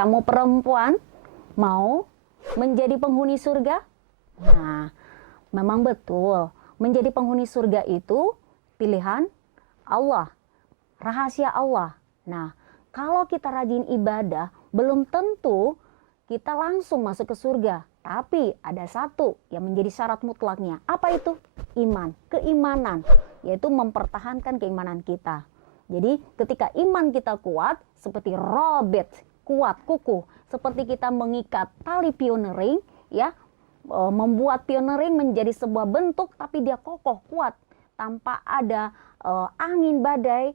kamu perempuan mau menjadi penghuni surga? Nah, memang betul, menjadi penghuni surga itu pilihan Allah, rahasia Allah. Nah, kalau kita rajin ibadah, belum tentu kita langsung masuk ke surga. Tapi ada satu yang menjadi syarat mutlaknya. Apa itu? Iman, keimanan, yaitu mempertahankan keimanan kita. Jadi ketika iman kita kuat, seperti robet, kuat, kukuh, seperti kita mengikat tali pioneering, ya, membuat pioneering menjadi sebuah bentuk, tapi dia kokoh, kuat, tanpa ada angin badai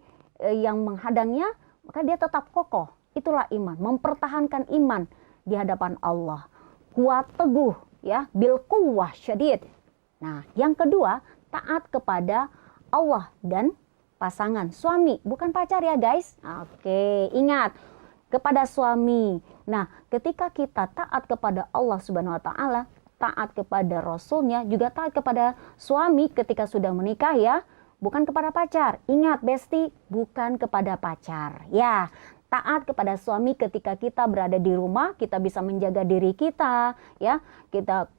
yang menghadangnya, maka dia tetap kokoh. Itulah iman, mempertahankan iman di hadapan Allah. Kuat teguh, ya, bil quwwah syadid. Nah, yang kedua, taat kepada Allah dan pasangan, suami, bukan pacar ya guys. Oke, ingat, kepada suami. Nah, ketika kita taat kepada Allah Subhanahu wa taala, taat kepada Rasulnya, juga taat kepada suami ketika sudah menikah ya, bukan kepada pacar. Ingat besti, bukan kepada pacar. Ya, taat kepada suami ketika kita berada di rumah, kita bisa menjaga diri kita, ya.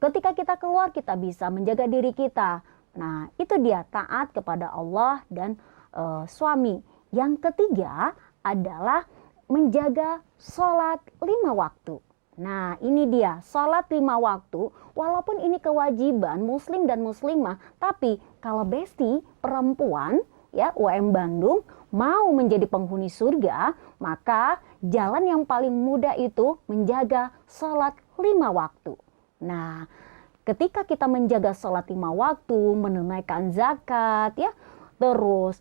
Ketika kita keluar, kita bisa menjaga diri kita. Nah, itu dia taat kepada Allah dan suami. Yang ketiga adalah menjaga sholat 5 waktu. Nah, ini dia, sholat 5 waktu, walaupun ini kewajiban muslim dan muslimah, tapi kalau besti perempuan, ya, UM Bandung, mau menjadi penghuni surga, maka jalan yang paling mudah itu menjaga sholat 5 waktu. Nah, ketika kita menjaga sholat 5 waktu, menunaikan zakat, ya, terus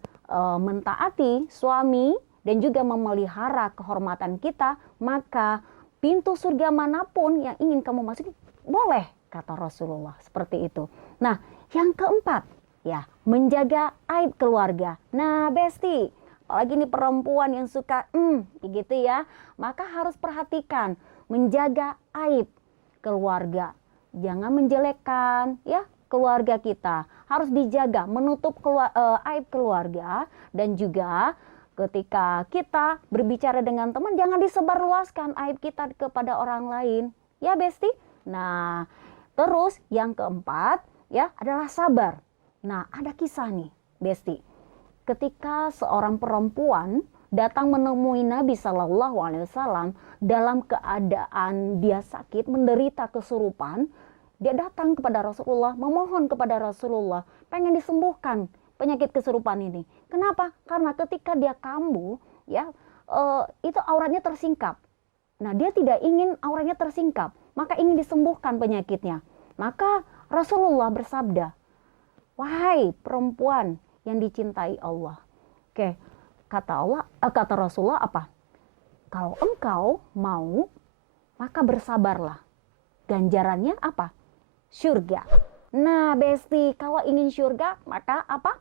mentaati suami dan juga memelihara kehormatan kita, maka pintu surga manapun yang ingin kamu masuki, boleh, kata Rasulullah, seperti itu. Nah, yang keempat, ya, menjaga aib keluarga. Nah, besti, apalagi ini perempuan yang suka gitu ya, maka harus perhatikan menjaga aib keluarga. Jangan menjelekkan, ya, keluarga kita. Harus dijaga, menutup aib keluarga. Dan juga ketika kita berbicara dengan teman, jangan disebarluaskan aib kita kepada orang lain. Ya besti? Nah, terus yang keempat, ya, adalah sabar. Nah, ada kisah nih, besti. Ketika seorang perempuan datang menemui Nabi Shallallahu Alaihi Wasallam dalam keadaan dia sakit, menderita kesurupan, dia datang kepada Rasulullah, memohon kepada Rasulullah, pengen disembuhkan penyakit kesurupan ini. Kenapa? Karena ketika dia kambuh, ya, itu auratnya tersingkap. Nah, dia tidak ingin auratnya tersingkap, maka ingin disembuhkan penyakitnya. Maka Rasulullah bersabda, wahai perempuan yang dicintai Allah. Oke, kata Rasulullah apa? Kalau engkau mau, maka bersabarlah. Ganjarannya apa? Surga. Nah, besti, kalau ingin surga, maka apa?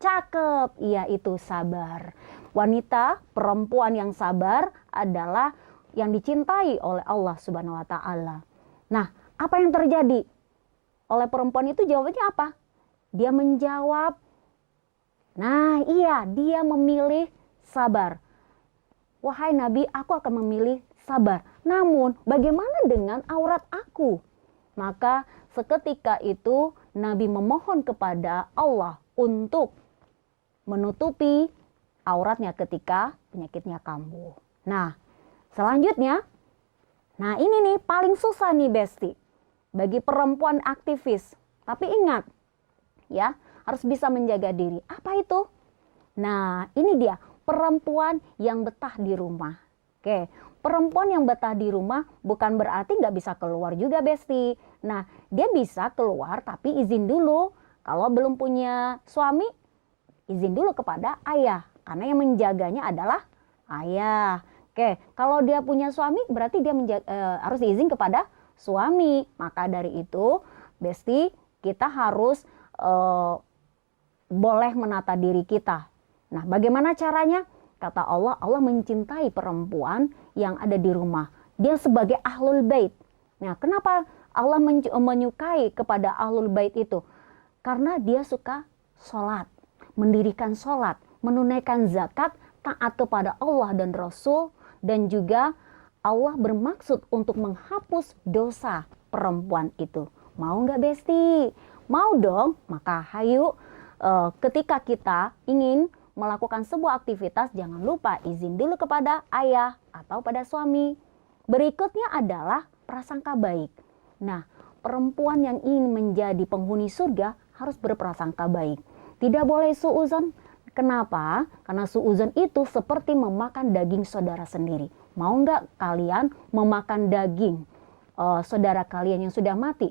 Cakep, iya, itu sabar. Wanita, perempuan yang sabar adalah yang dicintai oleh Allah Subhanahu wa taala. Nah, apa yang terjadi? Oleh perempuan itu jawabannya apa? Dia menjawab, nah iya, dia memilih sabar. Wahai Nabi, aku akan memilih sabar. Namun, bagaimana dengan aurat aku? Maka seketika itu Nabi memohon kepada Allah untuk menutupi auratnya ketika penyakitnya kambuh. Nah, selanjutnya, nah ini nih paling susah nih besti, bagi perempuan aktivis. Tapi ingat, ya, harus bisa menjaga diri. Apa itu? Nah, ini dia, perempuan yang betah di rumah. Oke, perempuan yang betah di rumah bukan berarti nggak bisa keluar juga besti. Nah, dia bisa keluar tapi izin dulu. Kalau belum punya suami, izin dulu kepada ayah. Karena yang menjaganya adalah ayah. Oke, kalau dia punya suami berarti dia harus izin kepada suami. Maka dari itu, besti, kita harus boleh menata diri kita. Nah, bagaimana caranya? Kata Allah, Allah mencintai perempuan yang ada di rumah. Dia sebagai ahlul bait. Nah, kenapa Allah menyukai kepada ahlul bait itu? Karena dia suka sholat, mendirikan sholat, menunaikan zakat, taat kepada Allah dan Rasul, dan juga Allah bermaksud untuk menghapus dosa perempuan itu. Mau nggak Besti? Mau dong, maka hayu ketika kita ingin melakukan sebuah aktivitas, jangan lupa izin dulu kepada ayah atau pada suami. Berikutnya adalah prasangka baik. Nah, perempuan yang ingin menjadi penghuni surga harus berprasangka baik. Tidak boleh suuzon. Kenapa? Karena suuzon itu seperti memakan daging saudara sendiri. Mau nggak kalian memakan daging saudara kalian yang sudah mati?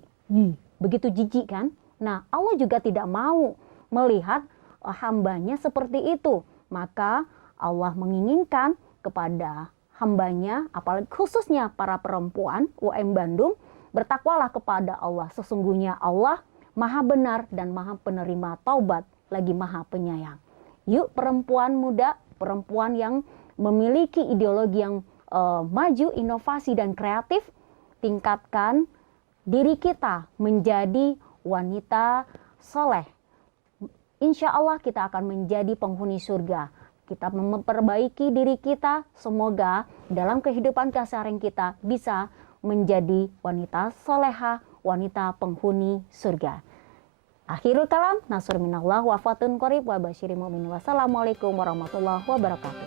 Begitu jijik kan? Nah, Allah juga tidak mau melihat hambanya seperti itu. Maka Allah menginginkan kepada hambanya, apalagi khususnya para perempuan UM Bandung, bertakwalah kepada Allah. Sesungguhnya Allah Maha benar dan Maha penerima taubat, lagi Maha penyayang. Yuk perempuan muda, perempuan yang memiliki ideologi yang maju, inovasi dan kreatif, tingkatkan diri kita menjadi wanita soleh. Insya Allah kita akan menjadi penghuni surga. Kita memperbaiki diri kita, semoga dalam kehidupan keseharian kita bisa menjadi wanita soleha, wanita penghuni surga. Akhirul kalam, nasur minallah wa fatun qorib wa basyiril mu'minin. Wassalamualaikum warahmatullahi wabarakatuh.